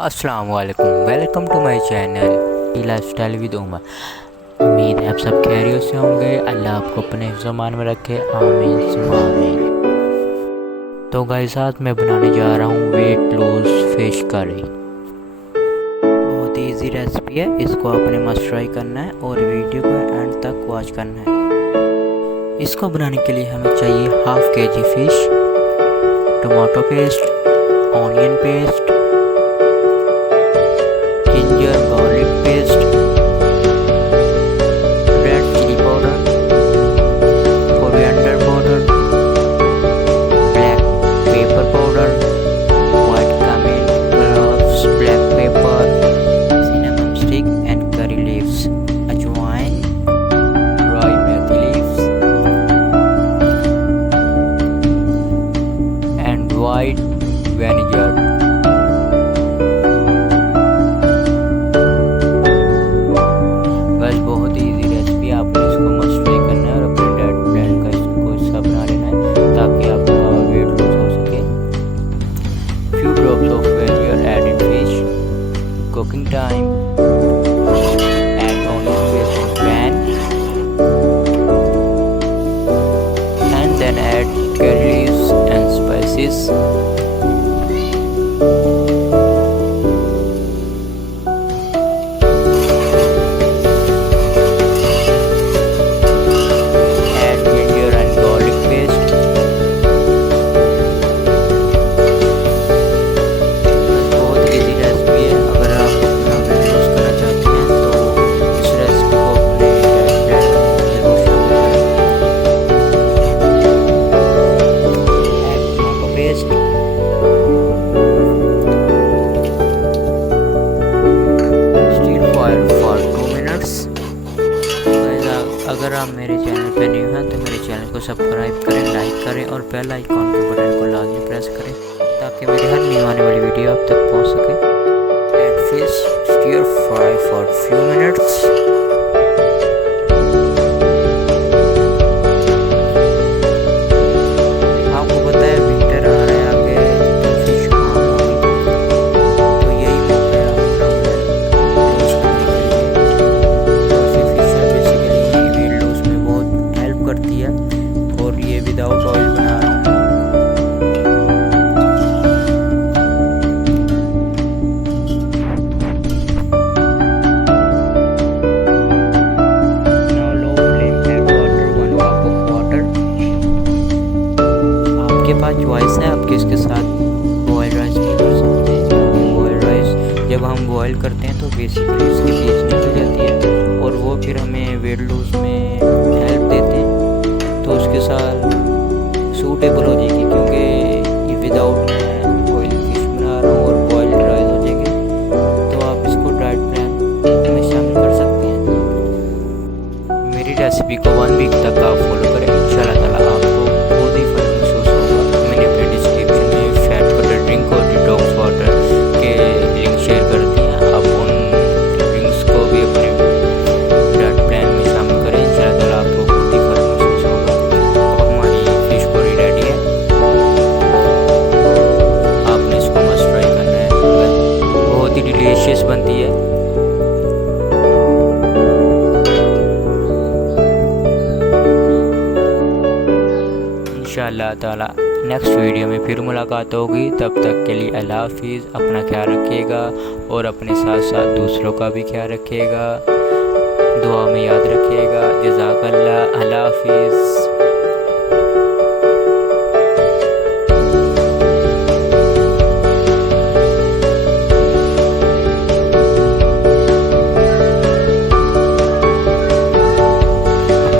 अस्सलाम वालेकुम, welcome to my channel lifestyle with Umar. उम्मीद है आप सब खैरियत से होंगे। अल्लाह आपको अपने हिफ्ज़-ओ-मान में रखे, आमीन सुम्मा आमीन। तो गाइस आज मैं बनाने जा रहा हूँ वेट लूज फिश करी। बहुत ही इजी रेसिपी है, इसको आपने मस्ट ट्राई करना है और वीडियो को एंड तक वॉच करना है। इसको बनाने के लिए हमें चाहिए half KG fish, tomato paste, onion paste, ginger garlic paste, red chili powder, coriander powder, black pepper powder, white cumin, cloves, black pepper, cinnamon stick and curry leaves, ajwain, dry methi leaves and white vinegar। बहुत ही easy recipe है, आपको इसको must try करना है और अपने diet plan का इसको हिस्सा बना लेना है ताकि आपका वेट लूज हो सके। Few drops of vinegar add in fish, cooking time, add onion paste in pan and then add curry leaves and spices। अगर आप मेरे चैनल पर न्यू हैं तो मेरे चैनल को सब्सक्राइब करें, लाइक करें और बेल आइकॉन के बटन को लाजमी प्रेस करें ताकि मेरी हर न्यू आने वाली वीडियो आप तक पहुंच सके। Add fish, stir fry for few minutes. आपको पता है विंटर आ रहा है आगे, तो फिश कहाँ होगी, तो यही मौका है अपना लूज करने के लिए। तो फिश बेसिकली वेट लूज में बहुत हेल्प करती है और ये विदाउट ऑयल बना रहा हूँ। आपके पास चॉइस है, आप किसके साथ बॉयल राइस भी कर सकते हैं। बॉयल राइस जब हम बॉयल करते हैं तो बेसिकली उसकी बीज निकल जाती है और वो फिर हमें वेट लूज में हेल्प देते हैं, तो उसके साथ सूटेबल हो जाएगी क्योंकि ये विदाउट मैं ऑयल फिश बना रहा हूँ और बॉयल राइस हो जाएगी, तो आप इसको डाइट प्लान में शामिल कर सकते हैं। मेरी रेसिपी को 1 वीक तक आप फॉलो करें, इंशाल्लाह ताला आपको बहुत ही फर्क महसूस होगा। मैंने अपने डिस्क्रिप्शन में फैट कटर ड्रिंक और डिटॉक्स वाटर के लिंक शेयर कर दिए हैं, आप उन ड्रिंक्स को भी अपने डाइट प्लान में शामिल करें, इंशाल्लाह ताला आपको बहुत ही फर्क महसूस होगा। अब हमारी फिश करी रेडी है, आपने इसको मस्ट ट्राई करना है, बहुत ही डिलीशियस बनती है। इंशाअल्लाह ताला नेक्स्ट वीडियो में फिर मुलाकात होगी, तब तक के लिए अल्लाह हाफिज़। अपना ख्याल रखिएगा और अपने साथ साथ दूसरों का भी ख्याल रखिएगा, दुआ में याद रखिएगा। जज़ाकल्लाह, अल्लाह हाफिज़।